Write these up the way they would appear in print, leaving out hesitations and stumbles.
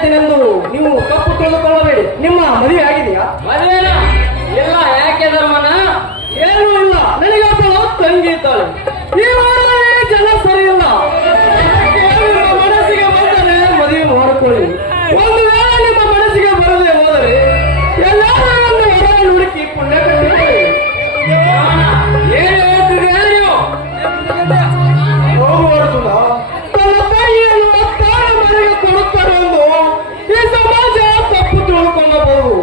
ಇದ್ದೀನೆಂದು ನೀವು ತಪ್ಪು ತಿಳಿದುಕೊಳ್ಳಬೇಡಿ. ನಿಮ್ಮ ಮದುವೆ ಆಗಿದೆಯಾ? ಮದುವೆನ ಇಲ್ಲ. ಯಾಕೆ ಧರ್ಮನ? ಏನೂ ಇಲ್ಲ. ನನಗೊಬ್ಬಳು ತಂಗಿ ಇದ್ದಾಳೆ. ಈ ಊರಲ್ಲಿ ಜನ ಸರಿ ಇಲ್ಲ. ನಿಮ್ಮ ಮನಸ್ಸಿಗೆ ಬಂದರೆ ಮದುವೆ ಮಾಡಿಕೊಳ್ಳಿ. ಒಂದು ವೇಳೆ ನಿಮ್ಮ ಮನಸ್ಸಿಗೆ ಬರದೆ ಹೋದರೆ ಎಲ್ಲರೂ ಒಂದು ಹೊರ ಹುಡುಕಿ ಪುಣ್ಯ ಕಟ್ಟಿಕೊಳ್ಳಿ. ಏನು ಹೇಳ್ತಿದ್ರೆ ನೀವು? ಹೋಗುವಲ್ಲ ತನ್ನ ತಾಯಿಯನ್ನು ತಾನ ಮನೆಗೆ ಕೊಡುತ್ತಾರೆ ಎಂದು ಈ ಸಮಾಜ ತಪ್ಪು ತಿಳ್ಕೊಳ್ಳಬಹುದು.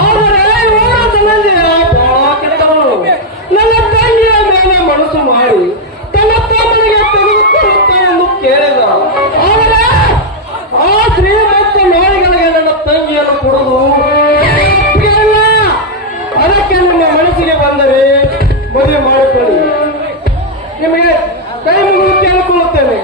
ಆದರೆ ಇವರ ಜನತೆಯ ಬಹಳ ಕೆಟ್ಟವರು. ನನ್ನ ತಂಗಿಯ ಮೇಲೆ ಮನಸ್ಸು ಮಾಡಿ ತನ್ನ ತಮ್ಮನಿಗೆ ತೆಗೆದುಕೊಳ್ಳುತ್ತ ಎಂದು ಕೇಳಿದ. ಆದರೆ ಆ ಶ್ರೀಮಂತ ನೋಯಿಗಳಿಗೆ ನನ್ನ ತಂಗಿಯನ್ನು ಕೊಡುವುದು ಅಲ್ಲ. ಅದಕ್ಕೆ ನಿಮ್ಮ ಮನಸ್ಸಿಗೆ ಬಂದರೆ ಮದುವೆ ಮಾಡಿಕೊಳ್ಳಿ. ನಿಮಗೆ ಕೈ ಮುಗಿದು ಕೇಳಿಕೊಳ್ಳುತ್ತೇನೆ.